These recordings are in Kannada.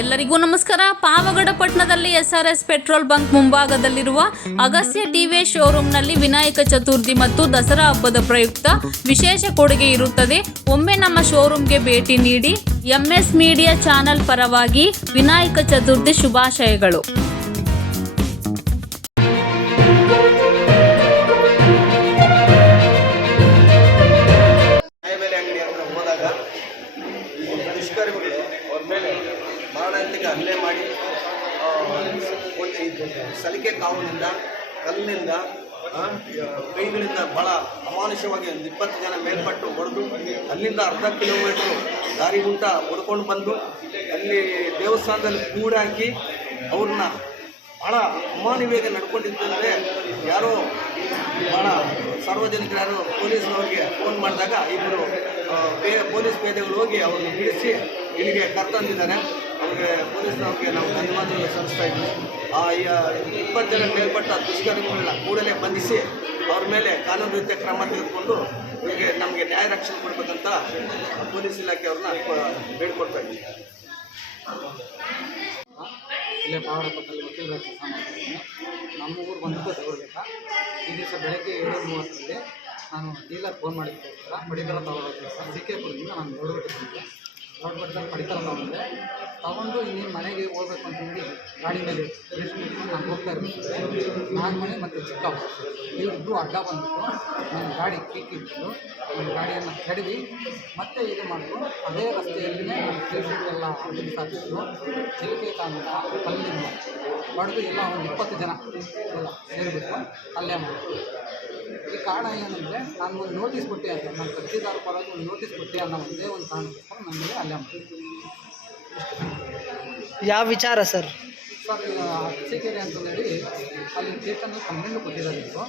ಎಲ್ಲರಿಗೂ ನಮಸ್ಕಾರ. ಪಾವಗಡ ಪಟ್ಟಣದಲ್ಲಿ SRS ಪೆಟ್ರೋಲ್ ಬಂಕ್ ಮುಂಭಾಗದಲ್ಲಿರುವ ಅಗಸ್ತ್ಯ ಟಿವಿಎಸ್ ಶೋರೂಮ್ನಲ್ಲಿ ವಿನಾಯಕ ಚತುರ್ಥಿ ಮತ್ತು ದಸರಾ ಹಬ್ಬದ ಪ್ರಯುಕ್ತ ವಿಶೇಷ ಕೊಡುಗೆ ಇರುತ್ತದೆ. ಒಮ್ಮೆ ನಮ್ಮ ಶೋರೂಮ್ಗೆ ಭೇಟಿ ನೀಡಿ. MS ಮೀಡಿಯಾ ಚಾನೆಲ್ ಪರವಾಗಿ ವಿನಾಯಕ ಚತುರ್ಥಿ ಶುಭಾಶಯಗಳು. ಮಾರಣಾಂತಿಕ ಹಲ್ಲೆ ಮಾಡಿ ಸಲಿಕೆ ಕಾವಿನಿಂದ ಕಲ್ಲಿನಿಂದ ಕೈಗಳಿಂದ ಭಾಳ ಅಮಾನುಷವಾಗಿ ಒಂದು 20 ಜನ ಮೇಲ್ಪಟ್ಟು ಹೊಡೆದು ಅಲ್ಲಿಂದ ಅರ್ಧ ಕಿಲೋಮೀಟ್ರು ದಾರಿ ಗುಂಟ ಹೊಡ್ಕೊಂಡು ಬಂದು ಅಲ್ಲಿ ದೇವಸ್ಥಾನದಲ್ಲಿ ಕೂಡಾಕಿ ಅವ್ರನ್ನ ಭಾಳ ಅಮಾನವೀಯವಾಗಿ ನಡ್ಕೊಂಡಿದ್ದಂದರೆ ಯಾರೋ ಭಾಳ ಸಾರ್ವಜನಿಕರು ಯಾರು ಪೊಲೀಸ್ನವ್ರಿಗೆ ಫೋನ್ ಮಾಡಿದಾಗ ಇಬ್ಬರು ಪೊಲೀಸ್ ಪೇದೆಗಳು ಹೋಗಿ ಅವ್ರನ್ನ ಬಿಡಿಸಿ ಇಲ್ಲಿಗೆ ಕರ್ತಂದಿದ್ದಾರೆ. ಅವ್ರಿಗೆ ಪೊಲೀಸ್ನವ್ರಿಗೆ ನಾವು ಧನ್ಯವಾದಗಳು ಸಲ್ಲಿಸ್ತಾ ಇದ್ವಿ. 20 ಜನ ಮೇಲ್ಪಟ್ಟ ದುಷ್ಕರ್ಮಿಗಳನ್ನ ಕೂಡಲೇ ಬಂಧಿಸಿ ಅವ್ರ ಮೇಲೆ ಕಾನೂನು ರೀತಿಯ ಕ್ರಮ ತೆಗೆದುಕೊಂಡು ಇವರಿಗೆ ನಮಗೆ ನ್ಯಾಯ ರಕ್ಷಣೆ ಕೊಡಬೇಕಂತ ಪೊಲೀಸ್ ಇಲಾಖೆಯವ್ರನ್ನ ಬೇಡ್ಕೊಡ್ತಾ ಇದ್ವಿ. ಇಲ್ಲೇ ಪಾವಗಡಪಟ್ಟಣದಲ್ಲಿ ವಕೀಲರ ಕೆಲಸ ಮಾಡ್ತಿದ್ದೀನಿ. ನಮ್ಮ ಊರು ಬಂದು ತಗೊಳ್ಬೇಕಾ. ಈ ದಿವಸ ಬೆಳಗ್ಗೆ 7:30ರಲ್ಲಿ ನಾನು ಡೀಲರ್ ಫೋನ್ ಮಾಡಿದ್ದಕ್ಕೋಸ್ಕರ ಪಡಿತರ ತಗೊಳ್ಳೋದು ಸರ್ ಸಿಕ್ಕೆಪುರದಿಂದ ನಾನು ದೊಡ್ಡಬೆಟ್ಟದಲ್ಲಿ ಪಡಿತರ ತಗೊಂಡು ಇನ್ನೇನು ಮನೆಗೆ ಹೋಗ್ಬೇಕು ಅಂತ ಹೇಳಿ ಗಾಡಿ ಮೇಲೆ ನಾನು ಹೋಗ್ತಾ ಇರ್ಬೇಕು. ನಾನು ಮನೆ ಮತ್ತು ಚಿಕ್ಕಪ್ಪ ಇವ್ರಿಗೂ ಅಡ್ಡ ಬಂದ್ಬಿಟ್ಟು ನನ್ನ ಗಾಡಿ ಕಿಕ್ಕಿಟ್ಟು ನನ್ನ ಗಾಡಿಯನ್ನು ಕೆಡವಿ ಮತ್ತೆ ಇದು ಮಾಡಿದ್ರು. ಅದೇ ರಸ್ತೆಯಲ್ಲಿನೇ ನನ್ನ ಟೀಶರ್ಟೆಲ್ಲ ಸಾಕಿತ್ತು. ಚಿಲಿಕೆ ಕಾಲಿಂದ ಕಲ್ಲಿಂದ ಹೊಡೆದು ಎಲ್ಲ ಒಂದು 20 ಜನ ಎಲ್ಲ ಸೇರಿಬಿಟ್ಟು ಹಲ್ಲೆ ಮಾಡಿದ್ರು. ಈ ಕಾರಣ ಏನಂದರೆ ನಾನು ಒಂದು ನೋಟಿಸ್ ಕೊಟ್ಟೆ ಅಂತ ನಾನು ಕಕ್ಷಿದಾರ ಪರವಾಗಿ ಒಂದು ನೋಟಿಸ್ ಕೊಟ್ಟೆ ಅನ್ನೋ ಒಂದೇ ಒಂದು ಕಾರಣಕ್ಕೋಸ್ಕರ ನನ್ನ ಮೇಲೆ ಹಲ್ಲೆ ಮಾಡಿದ್ರು. ಯಾವ ವಿಚಾರ ಸರ್? ಅರಸೀಕೆರೆ ಅಂತ ಹೇಳಿ ಅಲ್ಲಿ ಸ್ಟೇಷನಲ್ಲಿ ಕಂಪ್ಲೇಂಟ್ ಕೊಟ್ಟಿದ್ದಾರೆ ಇವರು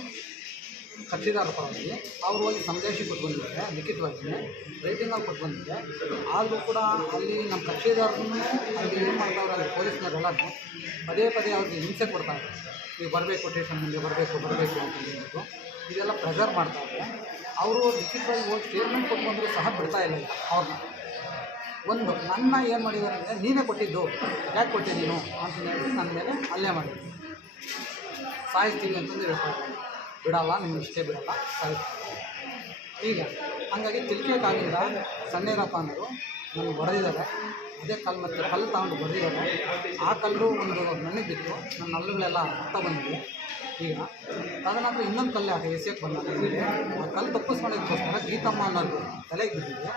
ಕಕ್ಷಿದಾರ ಪರವಾಗಿ. ಅವರು ಹೋಗಿ ಸಂದೇಶ ಕೊಟ್ಟು ಬಂದಿದ್ದಾರೆ, ಲಿಖಿತವಾಗಿ ರೈಟಿಂಗಲ್ಲಿ ಕೊಟ್ಟು ಬಂದಿದೆ. ಆದರೂ ಕೂಡ ಅಲ್ಲಿ ನಮ್ಮ ಕಕ್ಷಿದಾರರನ್ನು ಅಲ್ಲಿ ಏನು ಮಾಡ್ತಾವ್ರೆ ಅಲ್ಲಿ ಪೊಲೀಸ್ನವರೆಲ್ಲ ಪದೇ ಪದೇ ಅವ್ರಿಗೆ ಹಿಂಸೆ ಕೊಡ್ತಾರೆ. ನೀವು ಬರಬೇಕು, ಸ್ಟೇಷನ್ ಮುಂದೆ ಬರಬೇಕು ಅಂತ ಹೇಳ್ಬಿಟ್ಟು ಇದೆಲ್ಲ ಪ್ರೆಷರ್ ಮಾಡ್ತಾಯಿದ್ದಾರೆ. ಅವರು ಲಿಖಿತವಾಗಿ ಹೋಗಿ ಸ್ಟೇಟ್ಮೆಂಟ್ ಕೊಟ್ಟು ಬಂದರೂ ಸಹ ಬಿಡ್ತಾ ಇಲ್ಲ ಅವ್ರನ್ನ. ಒಂದು ನನ್ನ ಏನು ಮಾಡಿದ್ದಾರೆ ಅಂದರೆ ನೀನೇ ಕೊಟ್ಟಿದ್ದು, ಯಾಕೆ ಕೊಟ್ಟೆ ನೀನು ಅಂತ ಹೇಳಿ ನನ್ನ ಮೇಲೆ ಹಲ್ಲೆ ಮಾಡಿದ್ವಿ. ಸಾಯಿಸ್ತೀವಿ ಅಂತಂದು ಹೇಳ್ತಾರೆ. ಬಿಡಲ್ಲ, ನಿಮ್ಗೆ ಇಷ್ಟೇ ಬಿಡಲ್ಲ, ಸಾಯಿಸ್ತೀವಿ. ಈಗ ಹಾಗಾಗಿ ಚಿಲ್ಕೆ ಕಾಲಿಂದ ಸಣ್ಣೇರಪ್ಪ ಅನ್ನೋರು ನನಗೆ ಹೊಡೆದಿದ್ದಾರೆ. ಅದೇ ಕಲ್ಲು ಮತ್ತು ಕಲ್ಲು ತಗೊಂಡು ಹೊಡೆದಿದ್ದಾರೆ. ಆ ಕಲ್ಲು ಒಂದು ನನಗೆ ಬಿತ್ತು, ನನ್ನ ಹಲ್ಲುಗಳೆಲ್ಲ ರಕ್ತ ಬಂದಿದೆ. ಈಗ ತದನಂತರ ಇನ್ನೊಂದು ಕಲ್ಲು ಯಾಕೆ ಎಸೆಯಕ್ಕೆ ಬಂದಿದೆ. ಆ ಕಲ್ಲು ತಪ್ಪಿಸ್ಕೊಳ್ಳೋದಕ್ಕೋಸ್ಕರ ಗೀತಮ್ಮ ಅನ್ನೋದು ತಲೆಗೆ ಬಿದ್ದಿದೆ.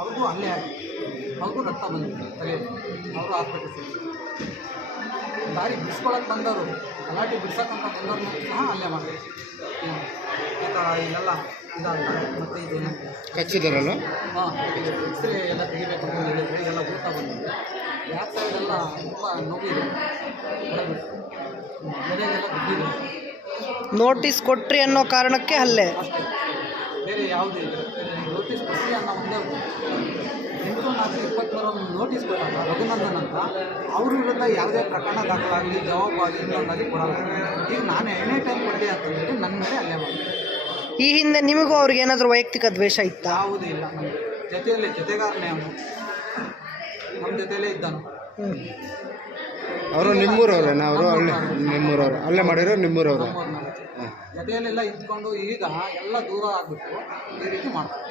ಅವ್ರಿಗೂ ಹಲ್ಲೆ ಆಗಿದೆ, ಅವ್ರಿಗೂ ರಕ್ತ ಬಂದಿದೆ ತಲೆಯಲ್ಲಿ. ಅವರು ಹಾಸ್ಪಿಟಲ್ ಸೇರಿದ್ರು. ದಾರಿ ಬಿಡಿಸ್ಕೊಳಕ್ಕೆ ಬಂದವರು, ಗಲಾಟೆ ಬಿಡ್ಸಕ್ಕಂತ ಬಂದವ್ರನ್ನ ಸಹ ಹಲ್ಲೆ ಮಾಡಿದ್ರು. ಈ ಥರ ಇಲ್ಲೆಲ್ಲ ಇದಾಗಿದೆ. ಮತ್ತು ಇದೇನು ಕಚ್ಚಿದಾರಲ್ಲ, ಎಕ್ಸ್ರೇ ಎಲ್ಲ ತೆಗಿಬೇಕು ಅಂತ ಹೇಳಿದರೆ ಇದೆಲ್ಲ ಊಟ ಬಂದಿದೆ. ಬ್ಯಾಕ್ ಸೈಡೆಲ್ಲ ತುಂಬ ನೋವಿದೆ, ಎದೆಗೆಲ್ಲ ಬಿದ್ದಿದೆ. ನೋಟಿಸ್ ಕೊಟ್ರಿ ಅನ್ನೋ ಕಾರಣಕ್ಕೆ ಹಲ್ಲೆ ಅಷ್ಟೇ, ಬೇರೆ ಯಾವುದೇ ಇಲ್ಲ. ನೋಟಿಸ್ ಕೊಟ್ಟಿ ಅನ್ನೋ ಒಂದೇ 8/4/23 ನೋಟಿಸ್ ಕೊಟ್ಟಾಗ ರಘುನಂದನ್ ಅಂತ ಅವ್ರ ವಿರುದ್ಧ ಯಾವುದೇ ಪ್ರಕರಣ ದಾಖಲಾಗಲಿ ಜವಾಬಾರಿ ಇನ್ನೊಂದಲ್ಲಿ ಕೊಡಲ್ಲ. ಈಗ ನಾನು ಎನಿ ಟೈಮ್ ಕೊಟ್ಟೆ ಅಂತ ಹೇಳಿ ನನ್ನ ಮೇಲೆ ಹಲ್ಲೆ ಮಾಡಿದೆ. ಈ ಹಿಂದೆ ನಿಮಗೂ ಅವ್ರಿಗೆ ಏನಾದರೂ ವೈಯಕ್ತಿಕ ದ್ವೇಷ ಇತ್ತಾ? ಯಾವುದೂ ಇಲ್ಲ. ನಮ್ಮ ಜೊತೆಯಲ್ಲೇ ಜೊತೆಗಾರನೇ ಅವನು, ನಮ್ಮ ಜೊತೆಯಲ್ಲೇ ಇದ್ದಾನು. ಅವರು ನಿಮ್ಮೂರವ್ರೇನಾ? ಅವರು ನಿಮ್ಮೂರವ್ರು ಅಲ್ಲೇ ಮಾಡಿರೋ ನಿಮ್ಮೂರವ್ರು ಜೊತೆಯಲ್ಲೆಲ್ಲ ಇದ್ಕೊಂಡು ಈಗ ಎಲ್ಲ ದೂರ ಆಗಿಬಿಟ್ಟು ಈ ರೀತಿ ಮಾಡ್ತಾರೆ.